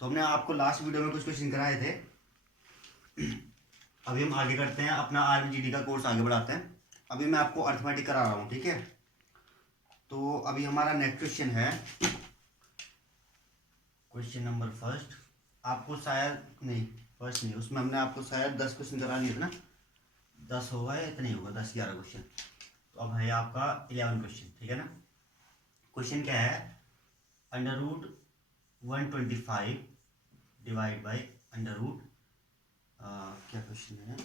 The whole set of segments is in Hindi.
तो हमने आपको लास्ट वीडियो में कुछ क्वेश्चन कराए थे। अभी हम आगे करते हैं, अपना आरबीजीडी का कोर्स आगे बढ़ाते हैं। अभी मैं आपको अर्थमेटिक करा रहा हूँ, ठीक है। तो अभी हमारा नेक्स्ट क्वेश्चन है क्वेश्चन नंबर फर्स्ट। आपको शायद नहीं, फर्स्ट नहीं, उसमें हमने आपको शायद 10 क्वेश्चन करा लिए थे ना। 10 होगा या इतना ही होगा, 10-11 क्वेश्चन। तो अब है आपका 11 क्वेश्चन, ठीक है ना। क्वेश्चन क्या है, under root 125 divide by under root, क्या क्वेश्चन है,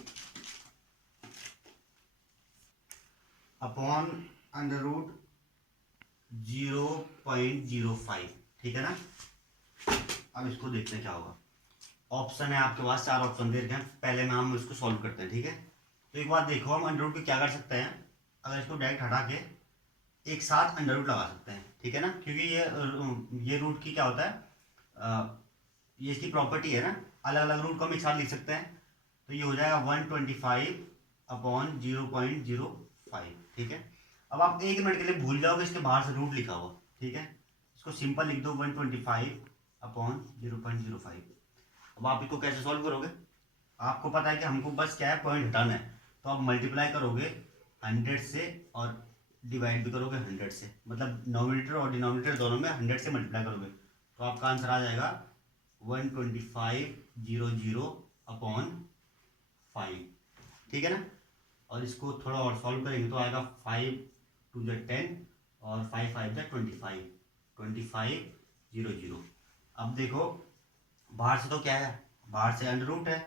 अपॉन अंडर रूट 0.05, ठीक है ना। अब इसको देखते हैं क्या होगा। ऑप्शन है आपके पास, 4 ऑप्शन दे रखे हैं। पहले में हम इसको सॉल्व करते हैं, ठीक है। तो एक बात देखो, हम अंडर रूट को क्या कर सकते हैं, अगर इसको डायरेक्ट हटा के एक साथ अंडर रूट लगा सकते हैं, ठीक है ना। क्योंकि ये रूट की क्या होता है, ये इसकी प्रॉपर्टी है ना, अलग अलग रूट को हम एक साथ लिख सकते हैं। तो ये हो जाएगा 125 अपॉन 0.05, ठीक है। अब आप 1 मिनट के लिए भूल जाओगे इसके बाहर से रूट लिखा हुआ, ठीक है। इसको सिंपल लिख दो 125 अपॉन 0.05। अब आप इसको कैसे सॉल्व करोगे, आपको पता है कि हमको बस क्या है, पॉइंट हटाना है। तो आप मल्टीप्लाई करोगे 100 से और डिवाइड भी करोगे 100 से, मतलब नोमिनेटर और डिनोमिनेटर दोनों में 100 से मल्टीप्लाई करोगे। तो आपका आंसर आ जाएगा 12500 अपॉन 5, ठीक है ना। और इसको थोड़ा और सॉल्व करेंगे तो आएगा 5 2 × 10 और 5 5 × 25, 2500। अब देखो बाहर से तो क्या है, बाहर से अंडर रूट है,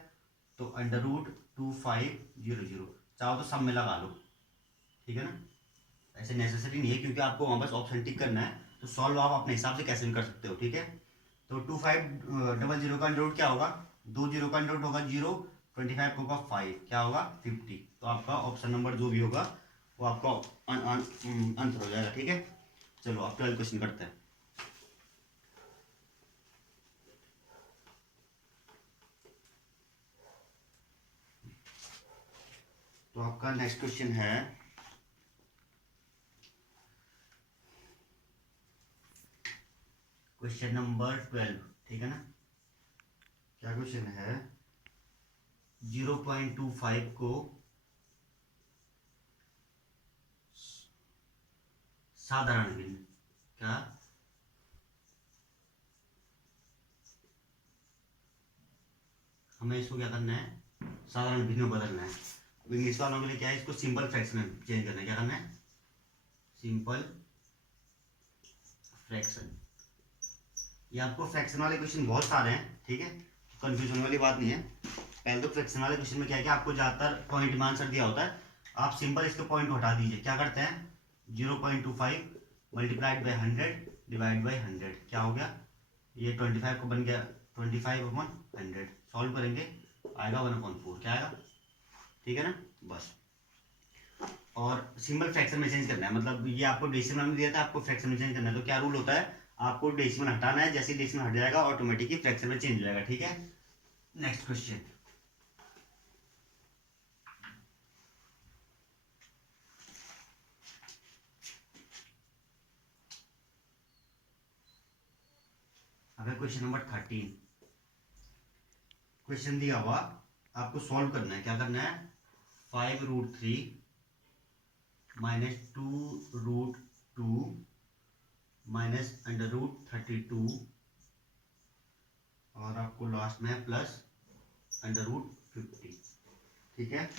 तो अंडर रूट 2500, चाहो तो सब में लगा लो, ठीक है ना। ऐसे नेसेसरी नहीं है, क्योंकि आपको वहाँ बस ऑप्शन टिक करना है। तो सॉल्व आप अपने हिसाब से कैसे भी कर सकते हो, ठीक है। तो 2500 का अंडर रूट क्या होगा, 2 0 का अंडर रूट होगा 0, 25 का होगा 5, क्या होगा 50। तो आपका ऑप्शन नंबर जो भी होगा वो आपका आंसर हो जाएगा, ठीक है। चलो अब 12 क्वेश्चन करते हैं। तो आपका नेक्स्ट क्वेश्चन है क्वेश्चन नंबर 12, ठीक है ना। क्या क्वेश्चन है, 0.25 को साधारण भिन्न, क्या, हमें इसको क्या करना है, साधारण भिन्न में बदलना है। अब इंग्लिश वालों के लिए क्या है, इसको सिंपल फ्रैक्शन में चेंज करना है। क्या करना है, सिंपल फ्रैक्शन। ये आपको फ्रैक्शन वाले क्वेश्चन बहुत सारे हैं, ठीक है, तो कंफ्यूजन वाली बात नहीं है। पहले तो फ्रैक्शन वाले क्वेश्चन में क्या है कि आपको ज़्यादातर पॉइंट में आंसर दिया होता है। आप सिंपल इसके पॉइंट को हटा दीजिए। क्या करते हैं, 0.25 मल्टीप्लाइड बाई 100 डिवाइड बाई 100, क्या हो गया, ये 25 को बन गया 25/100। सॉल्व करेंगे आएगा 1/4, क्या आएगा, ठीक है ना, बस। और सिंपल फ्रैक्शन में चेंज करना है, मतलब ये आपको डेसिमल में दिया था, आपको फ्रैक्शन में चेंज करना है। तो क्या रूल होता है, आपको डेसिमल हटाना है, जैसे डेसिमल हट जाएगा ऑटोमेटिकली फ्रैक्शन में चेंज हो जाएगा, ठीक है। नेक्स्ट क्वेश्चन, अब है क्वेश्चन नंबर 13। क्वेश्चन दिया हुआ, आपको सॉल्व करना है। क्या करना है, 5√3 -2√2 -√32 और आपको लास्ट में है +√50, ठीक है।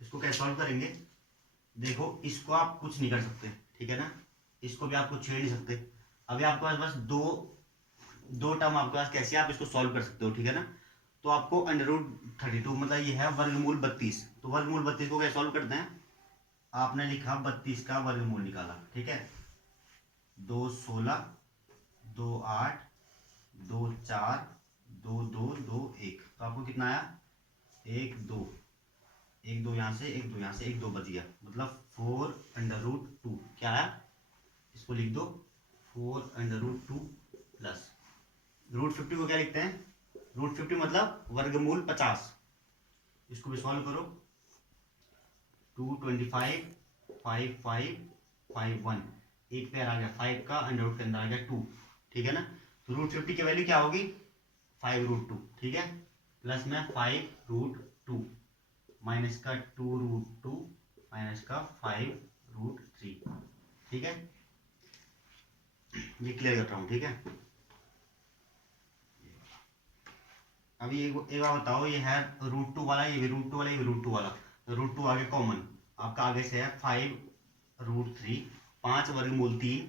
इसको कैसे सॉल्व करेंगे, देखो इसको आप कुछ नहीं कर सकते, ठीक है ना, इसको भी आप कुछ छेड़ नहीं सकते। अभी आपके पास बस दो दो टर्म आपके पास, कैसे आप इसको सॉल्व कर सकते हो, ठीक है ना। तो आपको √32 मतलब ये है वर्गमूल 32। तो वर्गमूल 32 को कैसे सॉल्व करते हैं, आपने लिखा 32 का वर्गमूल निकाला, ठीक है। 2 16 2 8 2 4 2 2 2 1, तो आपको कितना आया, 1 2, 1 2 यहाँ से 1 2 यहाँ से 1 2 बच गया, मतलब 4√2, क्या आया, इसको लिख दो 4√2 प्लस √50 को क्या लिखते हैं, √50 मतलब वर्गमूल 50। इसको भी सॉल्व करो, 225 5 5 5 1, एक पेयर आ गया 5 का, अंडर रूट के अंदर आ गया 2, ठीक है ना। √50 की वैल्यू क्या होगी 5√2, ठीक है, प्लस में 5√2 माइनस का 2√2 माइनस का 5√3, ठीक है, ये क्लियर कर रहा हूँ, ठीक है। अभी एक बार बताओ, ये है √2 वाला, ये भी √2 वाला, ये भी √2 वाला, √2 आगे कॉमन, आपका आगे से है 5√3, 5√3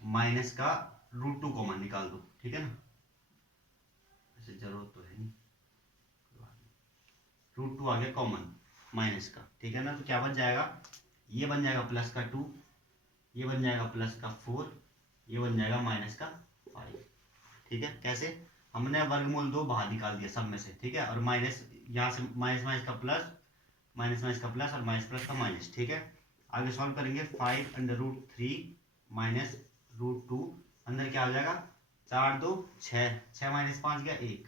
माइनस का √2 कॉमन निकाल दो, ठीक है ना, ऐसे जरूरत तो है नहीं, √2 आ गया कॉमन माइनस का, ठीक है ना, तो क्या बन जाएगा, ये बन जाएगा प्लस का 2, ये बन जाएगा प्लस का 4, ये बन जाएगा माइनस का 5, ठीक है। कैसे, हमने वर्गमूल 2 बाहर निकाल दिया सब में से, ठीक है, और माइनस यहाँ से माइनस माइनस का प्लस, माइनस माइनस का प्लस और माइनस प्लस का माइनस, ठीक है। आगे सॉल्व करेंगे 5√3 माइनस √2, अंदर क्या हो जाएगा 4 2 6, 6 माइनस 5 गया 1,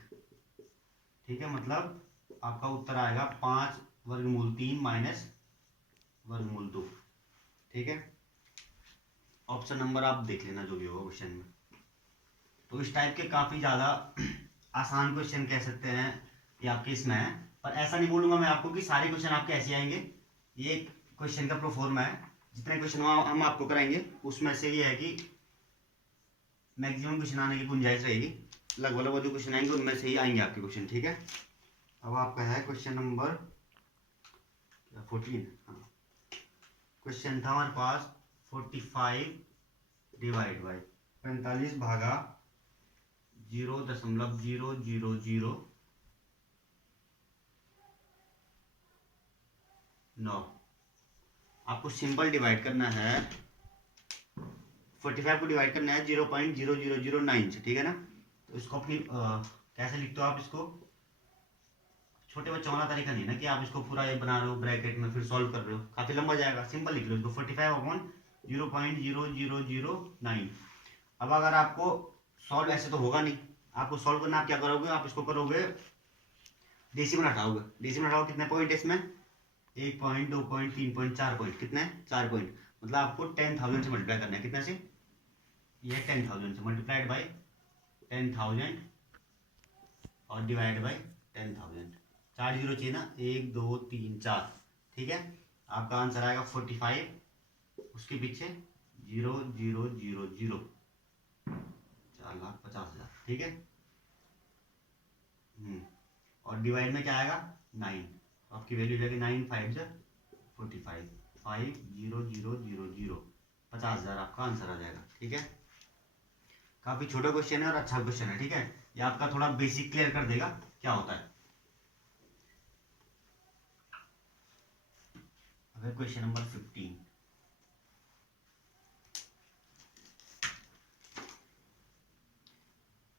ठीक है, मतलब आपका उत्तर आएगा 5√3 माइनस वर्गमूल 2, ठीक है। ऑप्शन नंबर आप देख लेना जो भी होगा क्वेश्चन में। तो इस टाइप के काफ़ी ज़्यादा आसान क्वेश्चन कह सकते हैं कि आपके इसमें है, पर ऐसा नहीं बोलूँगा मैं आपको कि सारे क्वेश्चन आपके ऐसे आएंगे, ये क्वेश्चन का प्रोफॉर्मा है, जितने क्वेश्चन हम आपको कराएंगे उसमें से ये है कि मैक्सिमम क्वेश्चन आने की गुंजाइश रहेगी, लगभग जो क्वेश्चन आएंगे उनमें से ही आएंगे आपके क्वेश्चन, ठीक है। अब आपका है क्वेश्चन नंबर 14, हाँ, क्वेश्चन था हमारे पास 45 डिवाइड बाई 45 भागा 0.0009, आपको सिंपल डिवाइड करना है, 45 को डिवाइड करना है 0.0009 से, ठीक है ना। तो इसको अपनी कैसे लिखते हो आप इसको, छोटे बच्चों वाला तरीका नहीं ना कि आप इसको पूरा ये बना रहे हो ब्रैकेट में फिर सॉल्व कर रहे हो, काफी लंबा जाएगा, सिंपल लिख लो इसको 45/0.0009। अब अगर आपको सॉल्व ऐसे तो होगा नहीं, आपको सॉल्व करना, आप क्या करोगे, आप इसको करोगे डेसिमल हटाओगे, डेसिमल हटाओ, कितने पॉइंट है इसमें 1 पॉइंट 2 पॉइंट 3 पॉइंट 4 पॉइंट, कितने 4 पॉइंट, मतलब आपको 10,000 से मल्टीप्लाई करना है, कितने से, ये 10,000 से मल्टीप्लाइड बाई 10,000 और डिवाइड बाई 10,000, 4 जीरो चाहिए ना, 1 2 3 4, ठीक है। आपका आंसर आएगा 45, उसके पीछे 0,000, 4,50,000, ठीक है। और डिवाइड में क्या आएगा 9, आपकी वैल्यू जाएगी 9 5 जा 45, 5,0,0,0,0, 50,000 आपका आंसर आ जाएगा, ठीक है। काफी छोटा क्वेश्चन है और अच्छा क्वेश्चन है, ठीक है, ये आपका थोड़ा बेसिक क्लियर कर देगा क्या होता है। अब क्वेश्चन नंबर 15,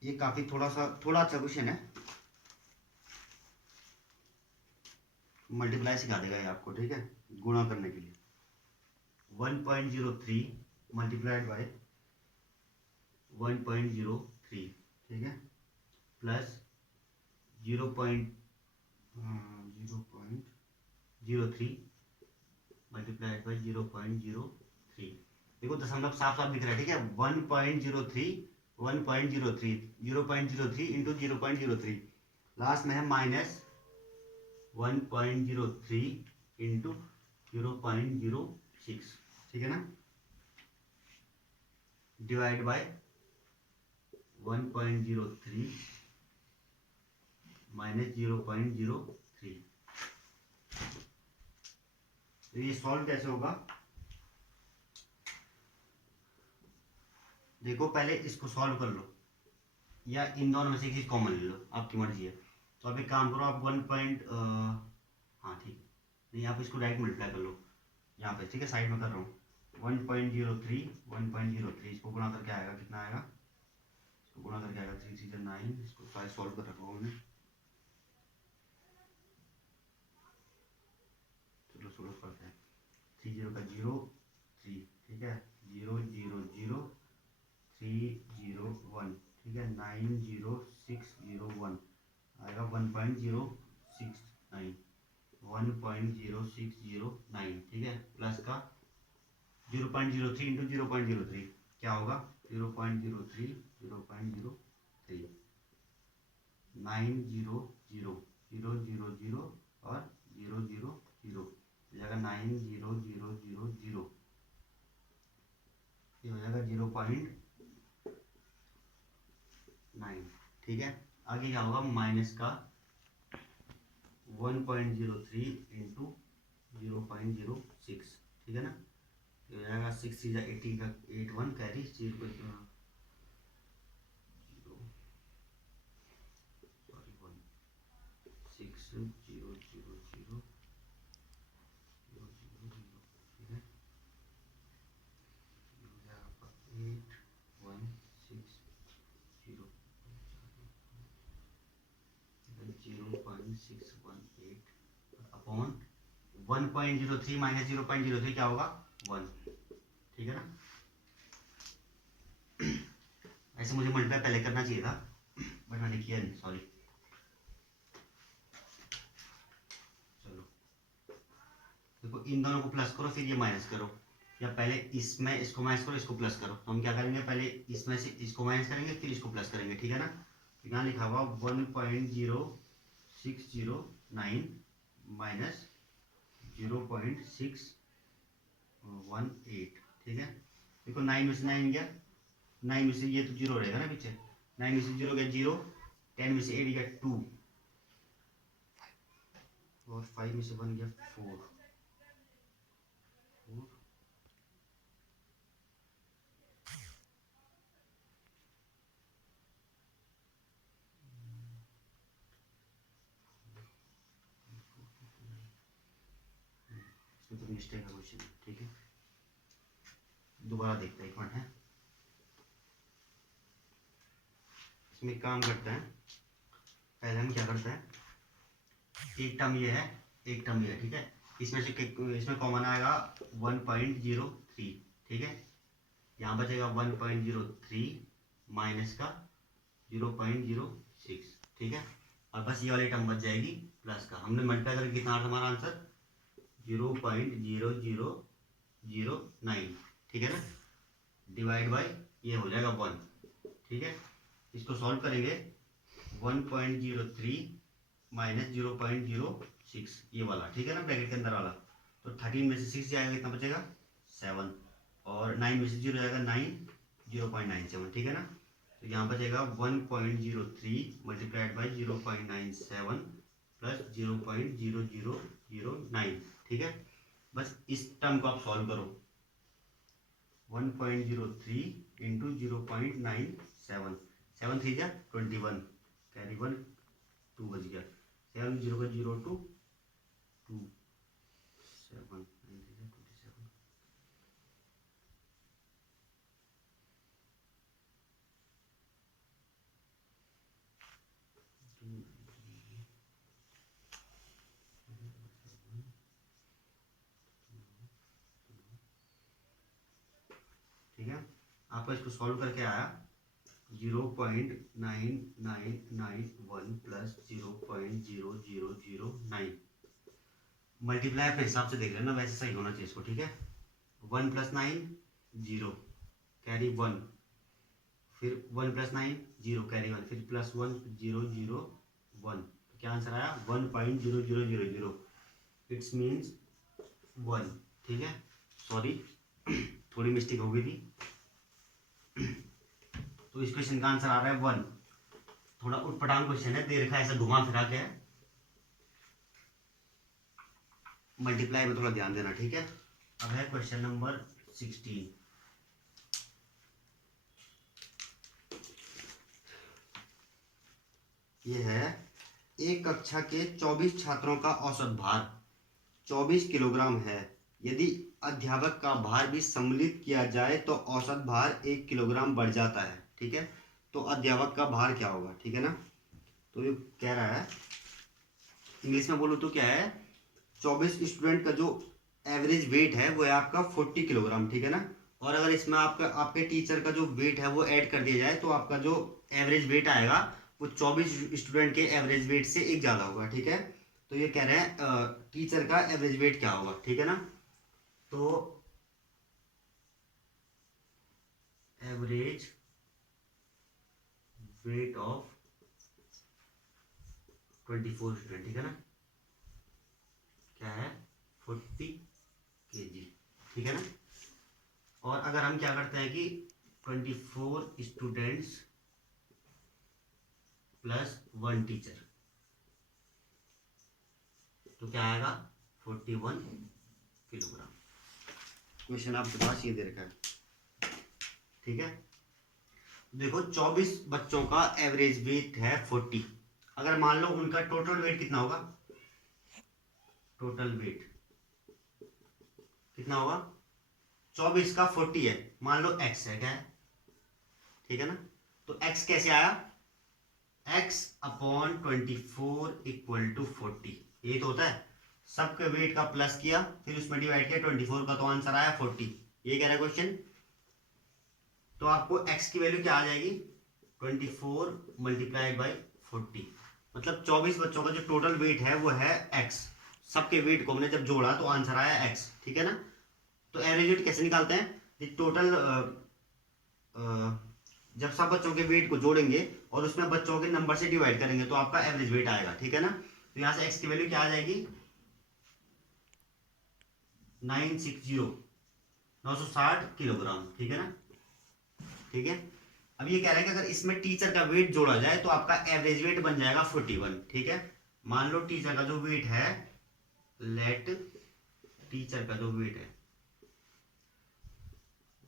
ये काफी थोड़ा अच्छा क्वेश्चन है, मल्टीप्लाई सिखा देगा ये आपको, ठीक है, गुणा करने के लिए 1.03 मल्टीप्लाइड बाय 1.03, ठीक है, प्लस 0.03 मल्टीप्लाइड बाय 0.03, देखो दशमलव साफ साफ दिख रहा है, ठीक है, 1.03 1.03 0.03 इंटू 0.03, लास्ट में है माइनस 1.03 इंटू 0.06, ठीक है ना, डिवाइड बाय 1.03 माइनस 0.03। तो ये सॉल्व कैसे होगा, देखो पहले इसको सॉल्व कर लो, या इन दोनों में से एक चीज कॉमन ले लो, आपकी मर्जी है। तो अब एक काम करो, आप 1 पॉइंट हाँ ठीक है, नहीं आप इसको डायरेक्ट मल्टीप्लाई कर लो यहाँ पे, ठीक है, साइड में कर रहा हूँ, 1.03 इसको गुणा करके आएगा, कितना आएगा, इसको गुणा करके आएगा 3 3 9, इसको साइड सॉल्व कर रखा हूँ मैंने, चलो सोल्व करते हैं, 3 0 का 0 3, ठीक है, 0 0 0 3 0 1, ठीक है, 9 0 6 0 1 आएगा 1.069, 1.0609, ठीक है, प्लस का 0.03 इंटू 0.03 क्या होगा 0.03, 0.03, 9, 0, 0, 0, 0, 0 और 0, 0, 0, हो जाएगा 9, 0, 0, 0, 0, ये हो जाएगा 0.9। ठीक है, आगे क्या होगा, माइनस का 1.03 इंटू 0.06, ठीक है ना, ये हो जाएगा 6 या 18 का 81 कैरी 0, सॉरी 1, 6, 0, 0, 0, 0, 0, 0, ठीक है, ये हो जाएगा आपका 8, 1, 6, 0, 0.618 अपॉन 1.03 माइनस 0.03 क्या होगा, 1, ठीक है ना। ऐसे मुझे मल्टीप्लाई पहले करना चाहिए था बट मैंने किया नहीं, सॉरी। चलो देखो, इन दोनों को प्लस करो फिर ये माइनस करो, या पहले इसमें इसको माइनस करो इसको प्लस करो। तो हम क्या करेंगे, पहले इसमें से इसको माइनस करेंगे फिर इसको प्लस करेंगे, ठीक है ना। तो यहाँ लिखा हुआ 1.0609 माइनस 0.618, ठीक है। देखो 9 में से 9 गया, 9 में से ये तो 0 रहेगा ना पीछे, 9 में से 0 गया 0, 10 में से 8 गया 2 और 5 में से 1 गया 4, तो मिस्टेक का क्वेश्चन है, ठीक है। दोबारा देखते हैं, एक मिनट है, इसमें काम करते हैं। पहले हम क्या करते हैं, एक टर्म ये है एक टर्म ये है, ठीक है। इसमें से इसमें कॉमन आएगा 1.03, ठीक है। यहाँ बचेगा 1.03 माइनस का 0.06, ठीक है। और बस ये वाली टर्म बच जाएगी प्लस का। हमने मल्टीप्लाई करके कितना आ रहा हमारा आंसर, 0.0009, ठीक है ना, डिवाइड बाय ये हो जाएगा 1, ठीक है। इसको सॉल्व करेंगे, 1.03 माइनस 0.06 ये वाला, ठीक है ना, ब्रैकेट के अंदर वाला। तो 13 में से 6 जाएगा कितना बचेगा, 7, और 9 में से 0 जाएगा 9, 0.97, ठीक है ना। तो यहाँ बचेगा 1.03 मल्टीप्लाइड बाई 0.97 प्लस 0.0009, ठीक है। बस इस टर्म को आप सॉल्व करो, 1.03 इंटू 0.97, 7 3 जा 21, कैरी 1 2 बच गया, 7 0 का 0 2 2 7 9 3 27, ठीक है। आपका इसको सॉल्व करके आया 0.9991 प्लस 0.0009। मल्टीप्लाई अपने हिसाब से देख लेना, वैसे सही होना चाहिए इसको, ठीक है। 1 प्लस 9 0 कैरी 1, फिर 1 प्लस 9 0 कैरी 1, फिर प्लस 1 0 0 1, तो क्या आंसर आया 1.0000, इट्स मीन्स 1, ठीक है। सॉरी थोड़ी मिस्टेक हो गई थी। तो इस क्वेश्चन का आंसर आ रहा है 1। थोड़ा उटपटांग क्वेश्चन है, दे रखा है ऐसा घुमा फिरा के, मल्टीप्लाई में थोड़ा ध्यान देना, ठीक है। अब है क्वेश्चन नंबर 16। ये है, एक कक्षा के 24 छात्रों का औसत भार 24 किलोग्राम है। यदि अध्यापक का भार भी सम्मिलित किया जाए तो औसत भार 1 किलोग्राम बढ़ जाता है, ठीक है। तो अध्यापक का भार क्या होगा, ठीक है ना। तो ये कह रहा है, इंग्लिश में बोलो तो क्या है, 24 स्टूडेंट का जो एवरेज वेट है वो है आपका 40 किलोग्राम, ठीक है ना। और अगर इसमें आपका आपके टीचर का जो वेट है वो ऐड कर दिया जाए तो आपका जो एवरेज वेट आएगा वो 24 स्टूडेंट के एवरेज वेट से एक ज़्यादा होगा, ठीक है। तो ये कह रहे हैं टीचर का एवरेज वेट क्या होगा, ठीक है ना। तो एवरेज वेट ऑफ 24 स्टूडेंट, ठीक है ना, क्या है 40 kg, ठीक है ना। और अगर हम क्या करते हैं कि 24 स्टूडेंट्स प्लस 1 टीचर, तो क्या आएगा 41 किलोग्राम। क्वेश्चन आपके पास ये दे रखा है, ठीक है। देखो 24 बच्चों का एवरेज वेट है 40। अगर मान लो उनका टोटल वेट कितना होगा, टोटल वेट कितना होगा, 24 का 40 है, मान लो x है, क्या है, ठीक है ना। तो x कैसे आया, x अपॉन 24 इक्वल टू 40, ये तो होता है, सबके वेट का प्लस किया फिर उसमें डिवाइड किया 24 का, तो आंसर आया 40। ये कह रहा है क्वेश्चन। तो आपको x की वैल्यू क्या आ जाएगी, 24 मल्टीप्लाइड बाई 40, मतलब 24 बच्चों का जो टोटल वेट है वो है x, सबके वेट को हमने जब जोड़ा तो आंसर आया x, ठीक है ना। तो एवरेज वेट कैसे निकालते हैं, टोटल जब सब बच्चों के वेट को जोड़ेंगे और उसमें बच्चों के नंबर से डिवाइड करेंगे तो आपका एवरेज वेट आएगा, ठीक है ना। तो यहाँ से x की वैल्यू क्या आ जाएगी, 960 किलोग्राम, ठीक है ना, ठीक है। अब ये कह रहा है कि अगर इसमें टीचर का वेट जोड़ा जाए तो आपका एवरेज वेट बन जाएगा 41, ठीक है। मान लो टीचर का जो वेट है, लेट टीचर का जो वेट है,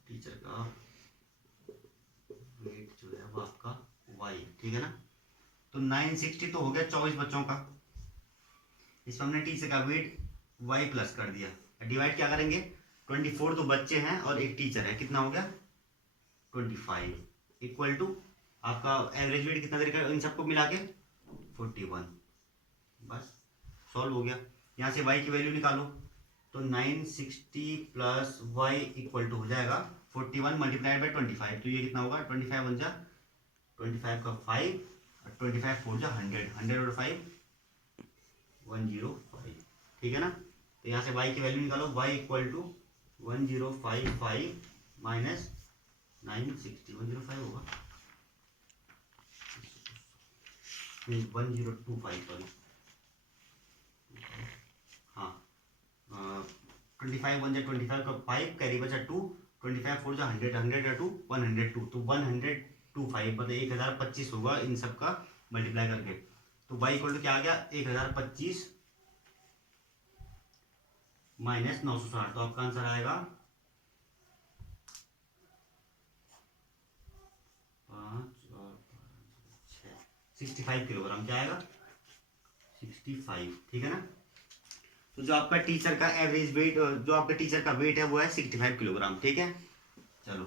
टीचर का वेट जो है वो आपका y, ठीक है ना। तो 960 तो हो गया 24 बच्चों का, इसमें हमने टीचर का वेट y प्लस कर दिया, डिवाइड क्या करेंगे, 24 तो बच्चे हैं और एक टीचर है, कितना हो गया 25, इक्वल टू आपका एवरेज वेट कितना तरीका इन सबको मिला के 41। बस सॉल्व हो गया। यहाँ से y की वैल्यू निकालो, तो 960 प्लस वाई इक्वल टू हो जाएगा 41 मल्टीप्लाइड बाई 25, तो ये कितना होगा 25 बन जा 25 का 5 और 25 4 जा 100, 100 और 5 105, ठीक है ना। तो यहाँ से y की वैल्यू निकालो, y इक्वल टू 1055 माइनस 960, 105 होगा, 1025 सॉरी, हाँ 25 1 जा 25 का 5 कैरी बचा 2, 25 4 जा 100, 100 का 2 102, तो 125 मतलब 1025 होगा इन सब का मल्टीप्लाई करके। तो y इक्वल टू क्या आ गया 1025 माइनस 960, तो आपका आंसर आएगा 65 किलोग्राम, क्या आएगा 65, ठीक है ना। तो जो आपका टीचर का एवरेज वेट, जो आपका टीचर का वेट है वो है 65 किलोग्राम, ठीक है। चलो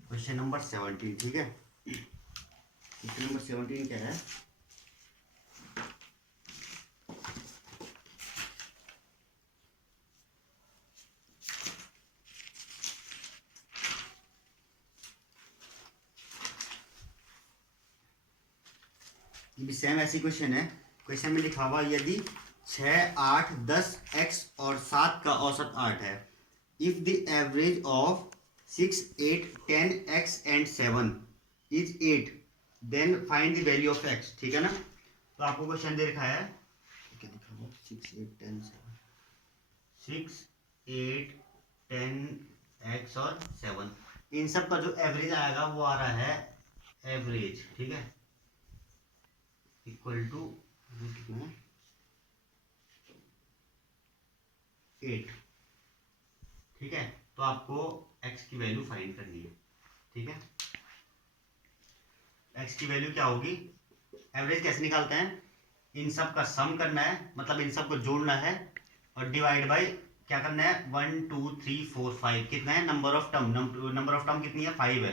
क्वेश्चन नंबर 17, ठीक है। क्वेश्चन नंबर 17 क्या है, ये भी सेम ऐसी क्वेश्चन है। क्वेश्चन में लिखा हुआ यदि 6 8 10 x और 7 का औसत 8 है, if the average of 6 8 10 x and 7 is 8, then find the value of x, ठीक है ना। तो आपको क्वेश्चन दे रखा है, क्या लिखा हुआ 6 8 10 7, 6 8 10 x और 7, इन सब का जो एवरेज आएगा वो आ रहा है एवरेज, ठीक है, इक्वल टू कितना है 8, ठीक है। तो आपको x की वैल्यू फाइंड करनी है, ठीक है। x की वैल्यू क्या होगी, एवरेज कैसे निकालते हैं, इन सब का सम करना है, मतलब इन सब को जोड़ना है और डिवाइड बाय क्या करना है 1 2 3 4 5, कितना है number of term, number of term कितनी है 5 है,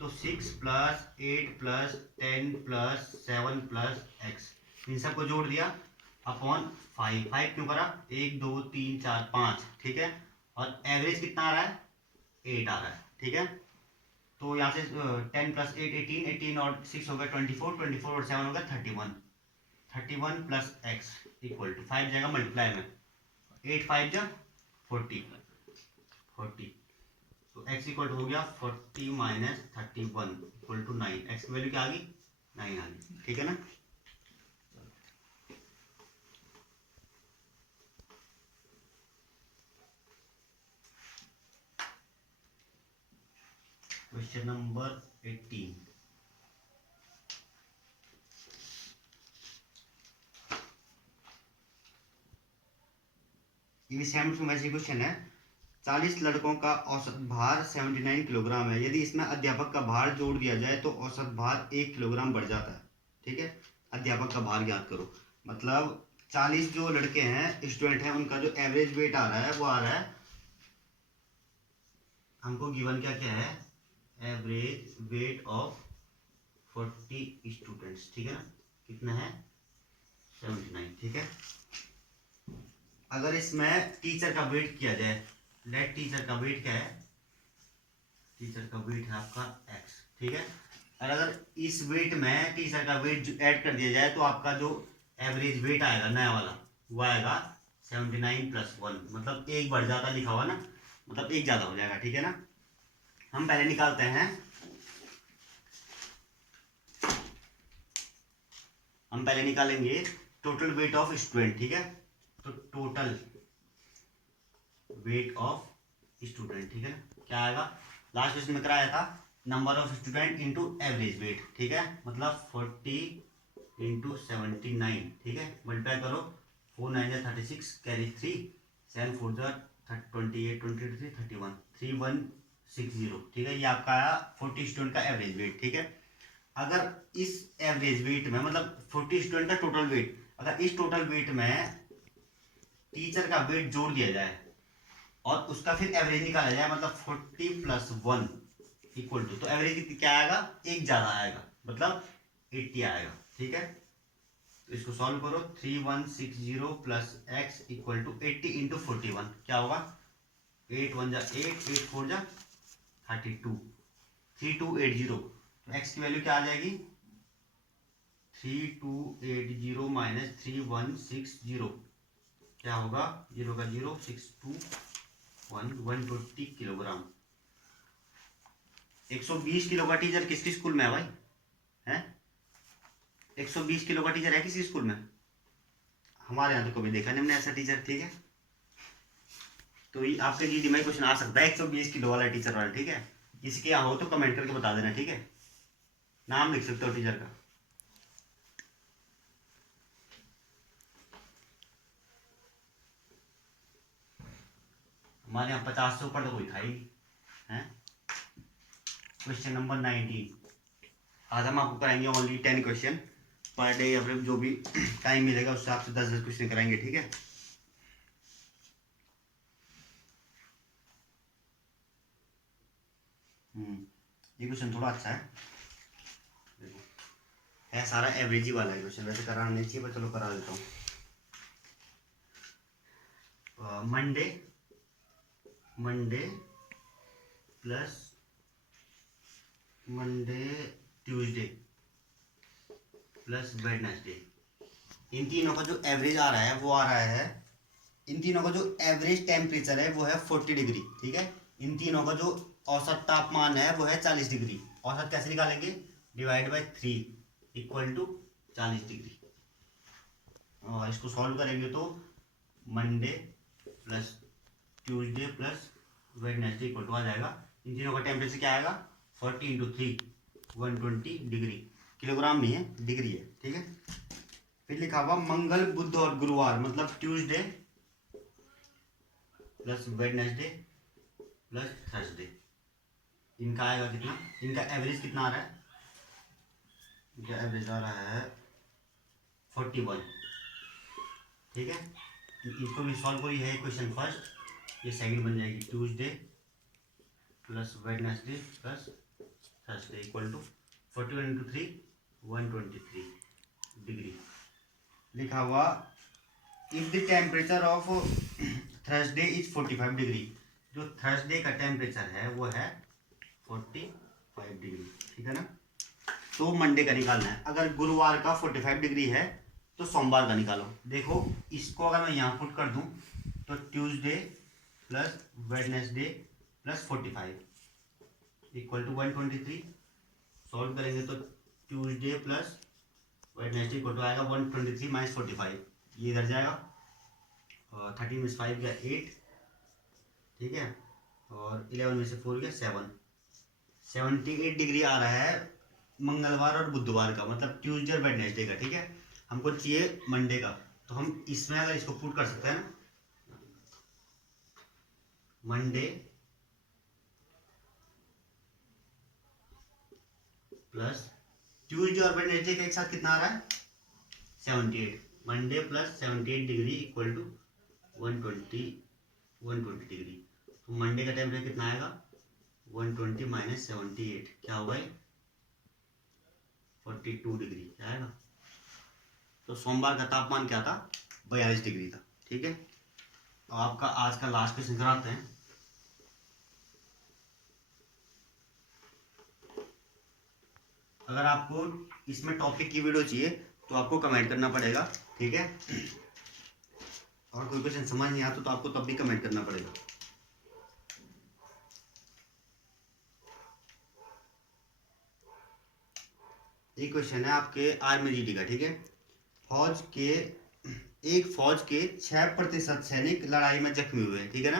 तो 6 plus 8 plus 10 plus 7 plus x, इन सब को जोड़ दिया अपॉन 5, 5 क्यों करा 1 2 3 4 5, ठीक है। और एवरेज कितना आ रहा है 8 आ रहा है, ठीक है। तो यहाँ से 10 + 8 18, 18 और 6 हो गया 24, 24 और 7 हो गया 31, 31 + x इक्वल टू 5 जाएगा मल्टीप्लाई में, 8 5 जा 40, 40। तो x इक्वल टू हो गया 40 - 31 इक्वल टू 9। x की वैल्यू क्या आ गई? 9 आ गई, ठीक है ना। Question number 18। ये सेम टू वैसे क्वेश्चन है। 40 लड़कों का औसत भार 79 किलोग्राम है। यदि इसमें अध्यापक का भार जोड़ दिया जाए तो औसत भार 1 किलोग्राम बढ़ जाता है। ठीक है, अध्यापक का भार ज्ञात करो। मतलब 40 जो लड़के हैं, स्टूडेंट हैं, उनका जो एवरेज वेट आ रहा है वो आ रहा है, हमको गिवन क्या क्या है, एवरेज वेट ऑफ 40 स्टूडेंट्स। ठीक है ना, कितना है? 79। ठीक है, अगर इसमें टीचर का वेट किया जाए, लेट टीचर का वेट क्या है? टीचर का वेट है आपका x। ठीक है, और अगर इस वेट में टीचर का वेट ऐड कर दिया जाए तो आपका जो एवरेज वेट आएगा नया वाला वो आएगा 79 + 1, मतलब एक बढ़ जाता लिखा हुआ ना, मतलब एक ज्यादा हो जाएगा। ठीक है ना, हम पहले निकालते हैं, हम पहले निकालेंगे टोटल वेट ऑफ स्टूडेंट। ठीक है, तो टोटल वेट ऑफ स्टूडेंट, ठीक है ना, क्या आएगा? लास्ट क्वेश्चन में कराया था number of student into average weight. ठीक है, मतलब 40 × 79। ठीक है, मल्टीप्लाई करो, 4 9 जा 36, कैरी 3, 7 4 जा 28 23 31 3160। ठीक है, ये आपका आया 40 स्टूडेंट का एवरेज वेट। ठीक है, अगर इस एवरेज वेट में, मतलब 40 स्टूडेंट का टोटल वेट, अगर इस टोटल वेट में टीचर का वेट जोड़ दिया जाए और उसका फिर एवरेज निकाला जाए, मतलब 40 + 1 इक्वल टू, तो एवरेज क्या आएगा? एक ज्यादा आएगा, मतलब 80 आएगा। ठीक है, तो इसको सॉल्व करो, 3160 + x इक्वल टू 80 × 41 क्या होगा? 8 1 जा 8, 8 4 जा 32, 3280। तो x की वैल्यू क्या आ जाएगी? 3280 - 3160 क्या होगा? 0 का 0, 6 2 1 120 किलोग्राम। 120 किलो का टीचर किसके स्कूल में है भाई? है 120 किलो का टीचर है किसी स्कूल में? हमारे यहाँ तो कभी देखा नहीं हमने ऐसा टीचर। ठीक है, तो ये आपके जी में क्वेश्चन आ सकता है 120 किलो वाला टीचर वाला। ठीक है, किसके यहाँ हो तो कमेंट करके बता देना। ठीक है, नाम लिख सकते हो टीचर का। हमारे यहाँ 50 से ऊपर तो कोई था ही है। Question number 19। आज हम आपको कराएंगे ओनली 10 क्वेश्चन पर डे, या फिर जो भी टाइम मिलेगा उससे आपसे 10-10 क्वेश्चन कराएंगे। ठीक है, ये क्वेश्चन थोड़ा अच्छा है, देखो है सारा एवरेज ही वाला है क्वेश्चन, वैसे कराना नहीं चाहिए पर चलो करा देता हूँ। Monday plus Monday Tuesday plus Wednesday, इन तीनों का जो एवरेज आ रहा है वो आ रहा है, इन तीनों का जो एवरेज टेम्परेचर है वो है 40 डिग्री। ठीक है, इन तीनों का जो औसत तापमान है वो है 40 डिग्री। औसत कैसे निकालेंगे? Divide by 3 equal to 40 degree. और इसको सॉल्व करेंगे तो Monday plus Tuesday plus Wednesday equal to आ जाएगा, इन तीनों का टेम्परेचर क्या आएगा? 40 × 3 120 डिग्री। किलोग्राम नहीं है, डिग्री है। ठीक है, फिर लिखा हुआ मंगल बुध और गुरुवार, मतलब Tuesday plus Wednesday plus Thursday, इनका आएगा कितना? इनका एवरेज कितना आ रहा है? इनका एवरेज आ रहा है 41। ठीक है, इसको भी सॉल्व करिए, है क्वेश्चन फर्स्ट, ये सेकंड बन जाएगी Tuesday plus Wednesday plus Thursday equal to 41 × 3 123 degree. लिखा हुआ if the temperature of Thursday is 45 degree, जो थर्सडे का टेम्परेचर है वो है 45 डिग्री, ठीक है ना। तो मंडे का निकालना है। अगर गुरुवार का 45 डिग्री है तो सोमवार का निकालो। देखो इसको अगर मैं यहाँ पुट कर दूँ तो Tuesday plus Wednesday plus 45 equal to 123। Solve करेंगे तो Tuesday plus Wednesday equal to आएगा 123 माइनस 45, ये इधर जाएगा और 13 में से 5 गया 8, ठीक है, और 11 में से 4 गया 7। 78 डिग्री आ रहा है मंगलवार और बुधवार का, मतलब ट्यूसडे और वेडनेसडे का, ठीक है। हमको चाहिए मंडे का, तो हम इसमें अगर इसको पुट कर सकते हैं ना, मंडे प्लस ट्यूसडे और वेडनेसडे का एक साथ कितना आ रहा है 78। Monday plus 78 degree equal to 120 degree. तो मंडे का टेम्परेचर कितना आएगा 120 माइनस 78 क्या होगा 42 डिग्री क्या आएगा। तो सोमवार का तापमान क्या था 42 डिग्री था, ठीक है। तो आपका आज का लास्ट क्वेश्चन कराते हैं। अगर आपको इसमें टॉपिक की वीडियो चाहिए तो आपको कमेंट करना पड़ेगा, ठीक है। और कोई क्वेश्चन समझ नहीं आता तो आपको तब भी कमेंट करना पड़ेगा। एक क्वेश्चन है आपके आर्मी जीडी का, ठीक है। फौज के 6% सैनिक लड़ाई में जख्मी हुए, ठीक है ना।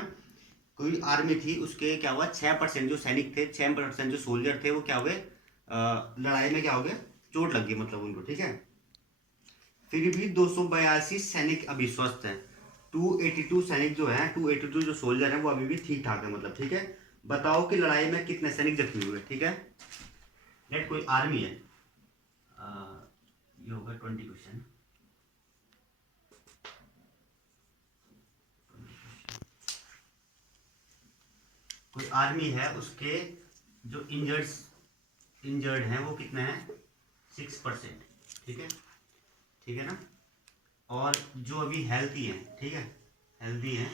कोई आर्मी थी, उसके क्या हुआ 6% जो सैनिक थे, 6% जो सोल्जर थे वो क्या हुए लड़ाई में क्या हो गए चोट लग गई, मतलब उनको, ठीक है। फिर भी 282 सैनिक अभी स्वस्थ हैं। 282 सैनिक जो है 282 जो सोल्जर हैं वो अभी भी ठीक ठाक है, मतलब, ठीक है। बताओ कि लड़ाई में कितने सैनिक जख्मी हुए, ठीक है। नेट कोई आर्मी है, ये होगा 20 क्वेश्चन। कोई आर्मी है, उसके जो इंजर्ड हैं वो कितने हैं 6%, ठीक है, ठीक है ना। और जो अभी हेल्थी हैं, ठीक है, हेल्थी हैं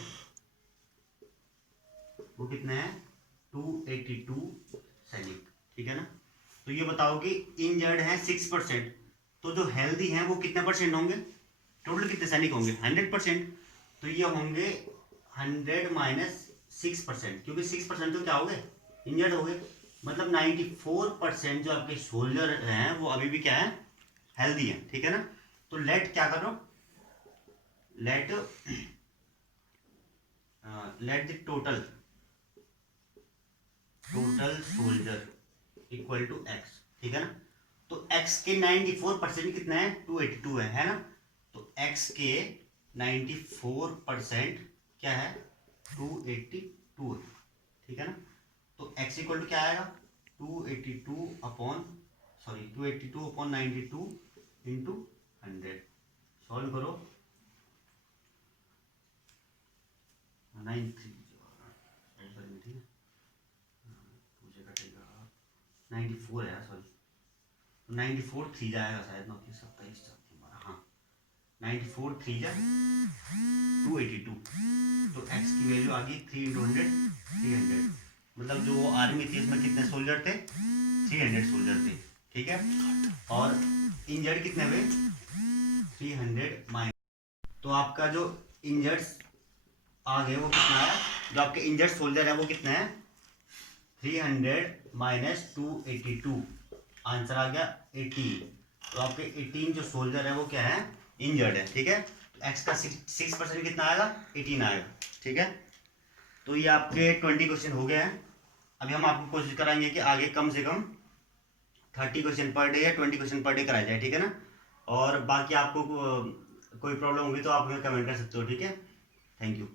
वो कितने हैं 282 सैनिक, ठीक है ना। तो ये बताओ कि इंजर्ड हैं 6%, तो जो हेल्दी हैं वो कितने परसेंट होंगे, टोटल कितने सैनिक होंगे 100%। तो ये होंगे 100 माइनस 6%, क्योंकि 6% तो क्या हो गए इंजर्ड हो गए, मतलब 94% जो आपके सोल्जर हैं वो अभी भी क्या है हेल्दी हैं, ठीक है ना। तो लेट क्या करो, let the total soldier equal to x, ठीक है ना। तो x के 94% कितना है 282 है ना। तो x के 94% क्या है 282 है, ठीक है ना। तो x इक्वल टू क्या आएगा 282 अपॉन 92 इंटू 100। सॉल्व करो 93, ठीक है, मुझे कटेगा 94 है, सॉरी 94 3 जाएगा शायद 29 27 हाँ 94 3 जा 282। तो x की वैल्यू आ गई 3 इंटू 100 300, मतलब जो वो आर्मी थी इसमें कितने सोल्जर थे 300 सोल्जर थे, ठीक है। और इंजर्ड कितने हुए 300 माइनस, तो आपका जो इंजर्ड आ गए वो कितना है, जो आपके इंजर्ड सोल्जर है वो कितने हैं 300 माइनस 282, आंसर आ गया 18। तो आपके 18 जो सोल्जर है वो क्या है इंजर्ड है, ठीक है। तो एक्स का 6% कितना आएगा 18 आएगा, ठीक है। तो ये आपके 20 क्वेश्चन हो गए हैं। अभी हम आपको कोशिश कराएंगे कि आगे कम से कम 30 क्वेश्चन पर डे या 20 क्वेश्चन पर डे कराया जाए, ठीक है ना। और बाकी आपको कोई प्रॉब्लम होगी तो आप हमें कमेंट कर सकते हो, ठीक है। Thank you.